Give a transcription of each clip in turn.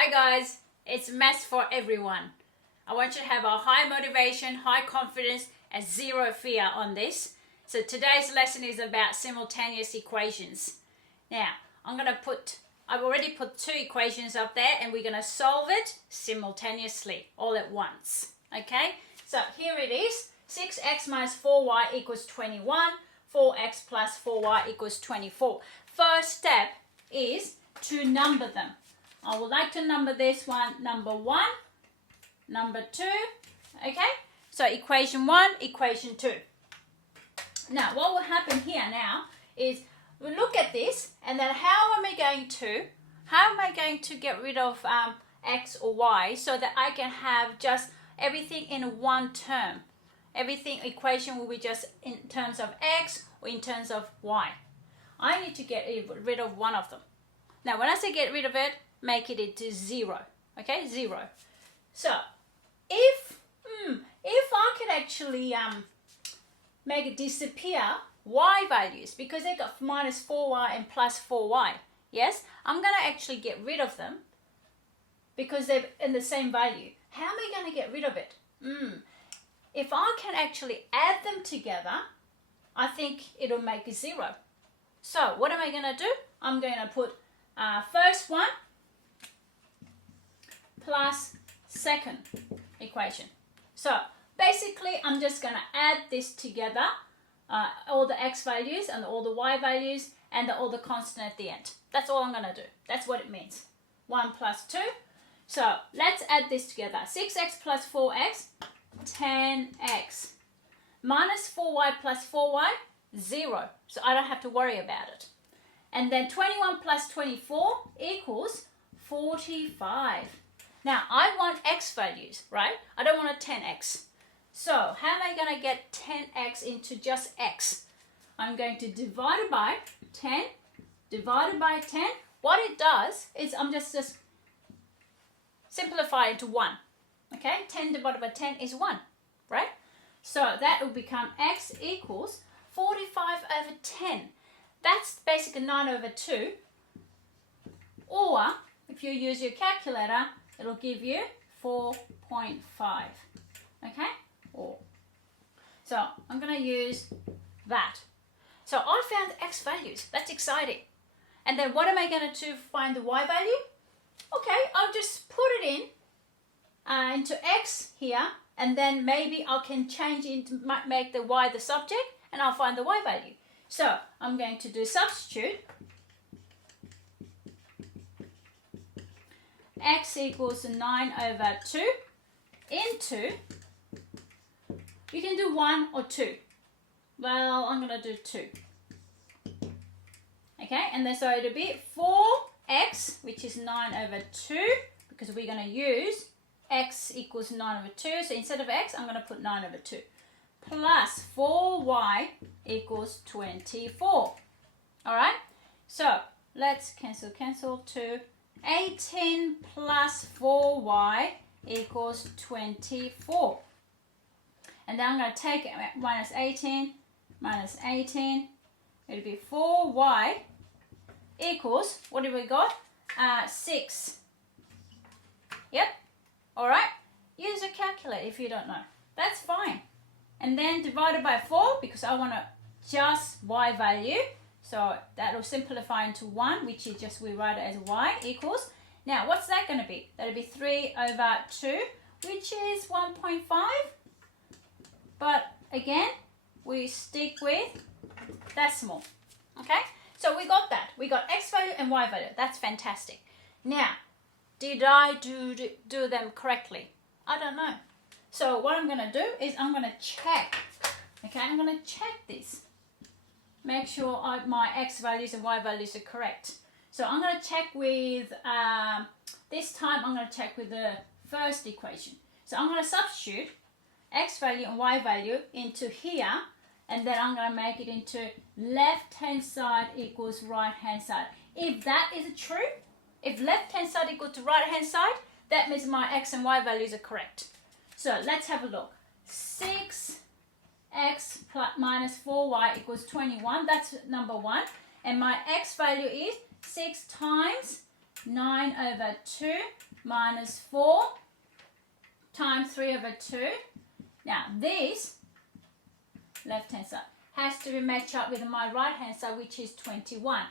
Hi guys, it's maths for everyone. I want you to have a high motivation, high confidence, and zero fear on this. So today's lesson is about simultaneous equations. Now, I've already put two equations up there and we're going to solve it simultaneously, all at once. Okay, so here it is. 6x minus 4y equals 21. 4x plus 4y equals 24. First step is to number them. I would like to number this one number 1, number 2, okay? So equation 1, equation 2. Now, what will happen here now is we look at this and then how am I going to get rid of x or y so that I can have just everything in one term? Equation will be just in terms of x or in terms of y. I need to get rid of one of them. Now, when I say get rid of it, make it into 0. Okay, 0. So, if I can actually make it disappear y values, because they got minus 4y and plus 4y, yes, I'm going to actually get rid of them because they're in the same value. How am I going to get rid of it? If I can actually add them together, I think it'll make it 0. So, what am I going to do? I'm going to put first one plus second equation. So basically I'm just going to add this together, all the x values and all the y values and all the constant at the end. That's all I'm going to do. That's what it means. 1 plus 2. So let's add this together. 6x plus 4x, 10x. Minus 4y plus 4y, 0. So I don't have to worry about it. And then 21 plus 24 equals 45. Now, I want x values, right? I don't want a 10x. So, how am I going to get 10x into just x? I'm going to divide it by 10, divided by 10. What it does is I'm just simplify it to 1. Okay? 10 divided by 10 is 1, right? So, that will become x equals 45 over 10. That's basically 9 over 2. Or, if you use your calculator, it'll give you 4.5. Okay? So I'm going to use that. So I found the x values. That's exciting. And then what am I going to do to find the y value? Okay, I'll just put it into x here, and then maybe I can change it, make the y the subject, and I'll find the y value. So I'm going to do substitute. X equals 9 over 2 into, you can do 1 or 2. Well, I'm going to do 2. Okay, and then so it'll be 4x, which is 9 over 2, because we're going to use x equals 9 over 2. So instead of x, I'm going to put 9 over 2. Plus 4y equals 24. All right, so let's cancel 2. 18 plus 4y equals 24. And then I'm going to take minus 18. It'll be 4y equals, what do we got? 6. Yep. All right. Use a calculator if you don't know. That's fine. And then divided by 4 because I want to just y value. So that will simplify into 1, which is just, we write it as y equals. Now, what's that going to be? That'll be 3 over 2, which is 1.5. But again, we stick with decimal. Okay? So we got that. We got x value and y value. That's fantastic. Now, did I do them correctly? I don't know. So what I'm going to do is I'm going to check. Okay? I'm going to check this. Make sure my x values and y values are correct. So I'm going to check with, this time I'm going to check with the first equation. So I'm going to substitute x value and y value into here, and then I'm going to make it into left hand side equals right hand side. If that is true, if left hand side equals to right hand side, that means my x and y values are correct. So let's have a look. 6x plus minus 4y equals 21. That's number 1. And my x value is 6 times 9 over 2 minus 4 times 3 over 2. Now this left hand side has to be matched up with my right hand side, which is 21.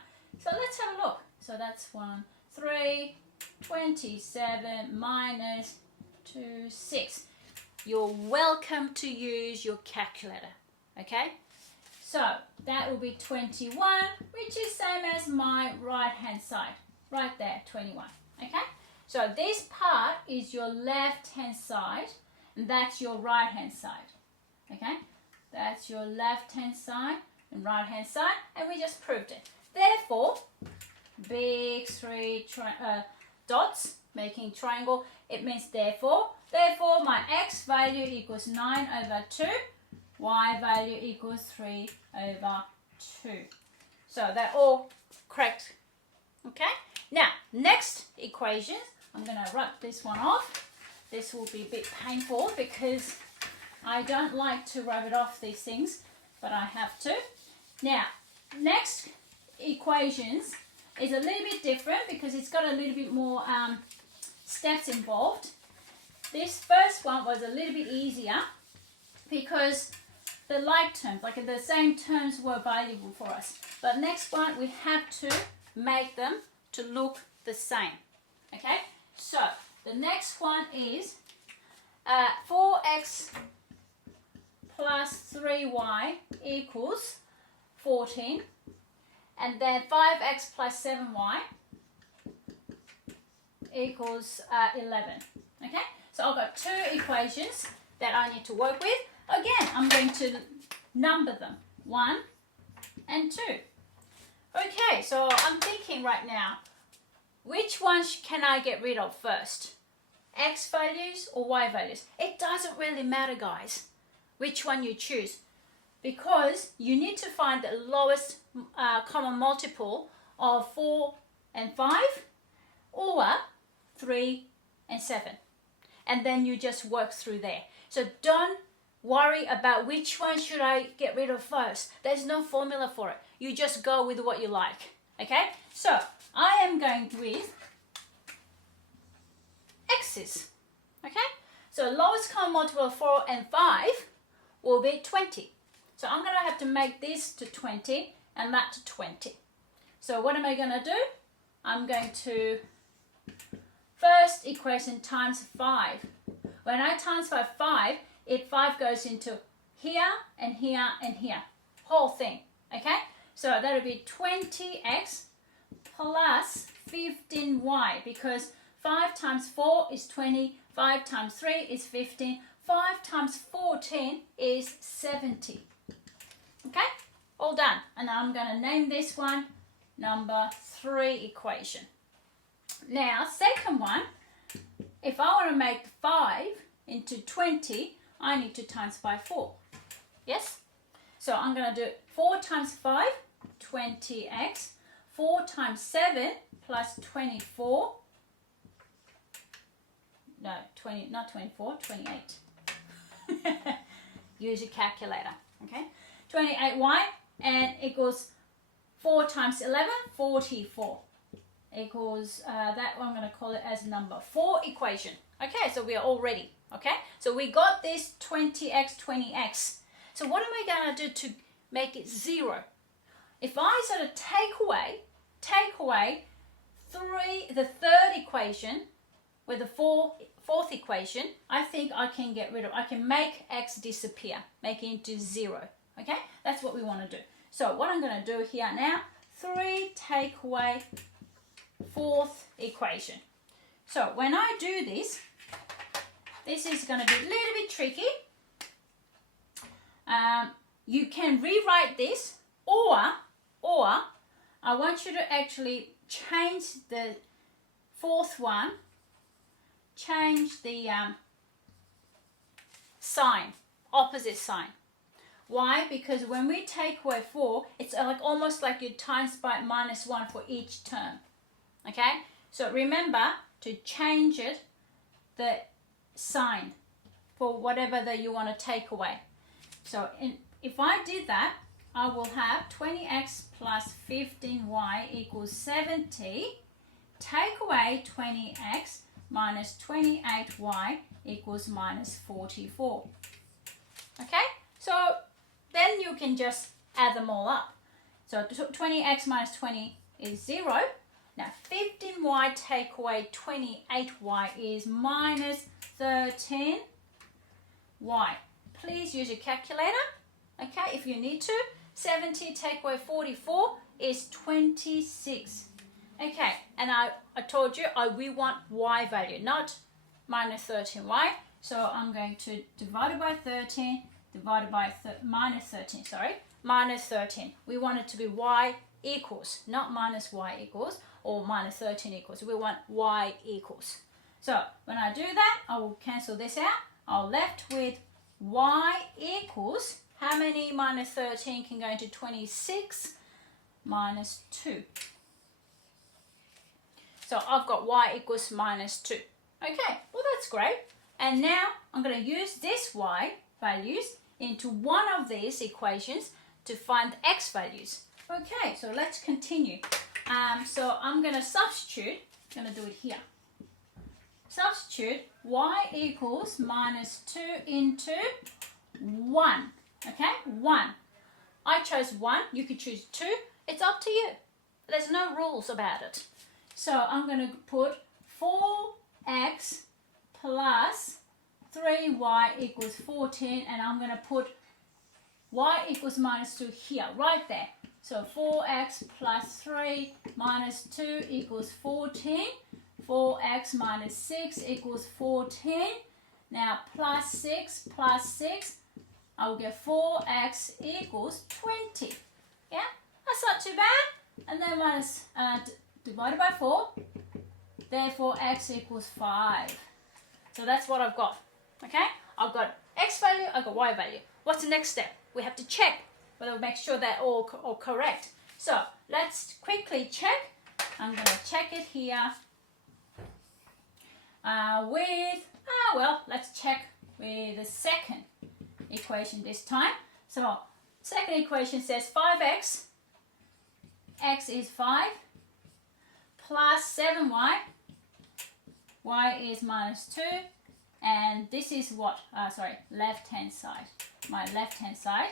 So let's have a look. So that's 1, 3, 27 minus 2, 6. You're welcome to use your calculator, okay? So that will be 21, which is same as my right hand side, right there, 21, okay? So this part is your left hand side, and that's your right hand side, okay? That's your left hand side and right hand side, and we just proved it. Therefore, big 3 dots making triangle, it means therefore my x value equals 9 over 2, y value equals 3 over 2. So they're all correct, okay? Now, next equation, I'm going to rub this one off. This will be a bit painful because I don't like to rub it off these things, but I have to. Now, next equations is a little bit different because it's got a little bit more steps involved. This first one was a little bit easier because the like terms, like the same terms were valuable for us. But next one, we have to make them to look the same. Okay, so the next one is 4x plus 3y equals 14. And then 5x plus 7y equals 11. Okay, so I've got two equations that I need to work with. Again, I'm going to number them, 1 and 2. Okay, so I'm thinking right now, which one can I get rid of first? X values or Y values? It doesn't really matter, guys, which one you choose, because you need to find the lowest common multiple of 4 and 5 or 3 and 7. And then you just work through there. So don't worry about which one should I get rid of first. There's no formula for it. You just go with what you like. Okay? So I am going with x's. Okay? So lowest common multiple of 4 and 5 will be 20. So I'm going to have to make this to 20 and that to 20. So what am I going to do? I'm going to first equation times 5. When I times by 5, if 5 goes into here and here and here, whole thing. Okay? So that'll be 20x plus 15y, because 5 times 4 is 20, 5 times 3 is 15, 5 times 14 is 70. Okay? All done. And I'm going to name this one number 3 equation. Now, second one, if I want to make 5 into 20, I need to times by 4. Yes? So I'm going to do 4 times 5, 20x, 4 times 7 plus 24. No, 20, not 24, 28. Use your calculator. Okay? 28y and equals 4 times 11, 44. Equals, that one I'm going to call it as number 4 equation. Okay, so we are all ready. Okay, so we got this 20x, 20x. So what am I going to do to make it 0? If I sort of take away the third equation with the fourth equation, I think I can get rid of, I can make x disappear, make it into 0. Okay, that's what we want to do. So what I'm going to do here now, 3 take away fourth equation. So when I do this, this is going to be a little bit tricky. You can rewrite this, or I want you to actually change the fourth one, change the sign, opposite sign. Why? Because when we take away 4, it's like almost like you times by -1 for each term. Okay? So remember to change it, the sign, for whatever that you want to take away. So if I did that, I will have 20x plus 15y equals 70 take away 20x minus 28y equals minus 44. Okay, so then you can just add them all up. So 20x minus 20 is 0. Now 15y take away 28y is minus 13y. Please use your calculator, okay, if you need to. 70 take away 44 is 26. Okay, and I told you we want y value, not minus 13y. So I'm going to divide it by 13, divided by minus 13, sorry, minus 13. We want it to be y equals, not minus y equals or minus 13 equals. We want y equals. So when I do that, I will cancel this out. I'm left with y equals, how many minus 13 can go into 26? Minus 2. So I've got y equals minus 2. Okay, well that's great. And now I'm going to use this y values into one of these equations to find the x values. Okay, so let's continue. So I'm going to substitute, I'm going to do it here. Substitute y equals minus 2 into 1. Okay, 1. I chose 1, you could choose 2. It's up to you. There's no rules about it. So I'm going to put 4x plus 3y equals 14, and I'm going to put y equals minus 2 here, right there. So 4x plus 3 minus 2 equals 14. 4x minus 6 equals 14. Now plus 6, I will get 4x equals 20. Yeah, that's not too bad. And then minus divided by 4. Therefore, x equals 5. So that's what I've got. Okay, I've got x value, I've got y value. What's the next step? We have to check whether we make sure they're all correct. So let's quickly check. I'm going to check it here let's check with the second equation this time. So second equation says 5x, x is 5, plus 7y, y is minus 2, and this is what, left-hand side, my left-hand side,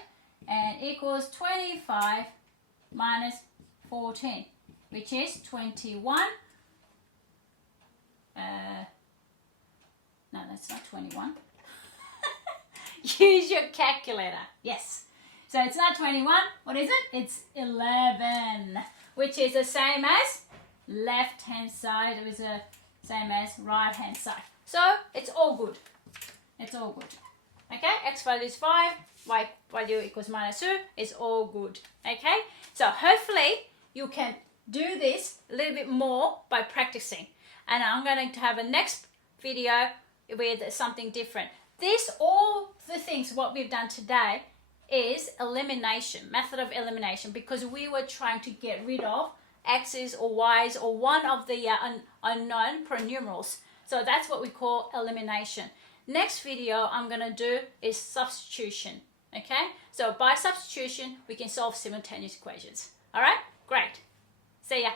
and equals 25 minus 14, which is 21. No, that's not 21. Use your calculator. Yes. So it's not 21. What is it? It's 11, which is the same as left-hand side. It was the same as right-hand side. So it's all good. It's all good. Okay, x value is 5, y value equals minus 2. It's all good. Okay, so hopefully you can do this a little bit more by practicing. And I'm going to have a next video with something different. All the things what we've done today is elimination, method of elimination, because we were trying to get rid of x's or y's or one of the unknown pronumerals. So that's what we call elimination. Next video I'm going to do is substitution. Okay, so by substitution we can solve simultaneous equations. All right, great. See ya.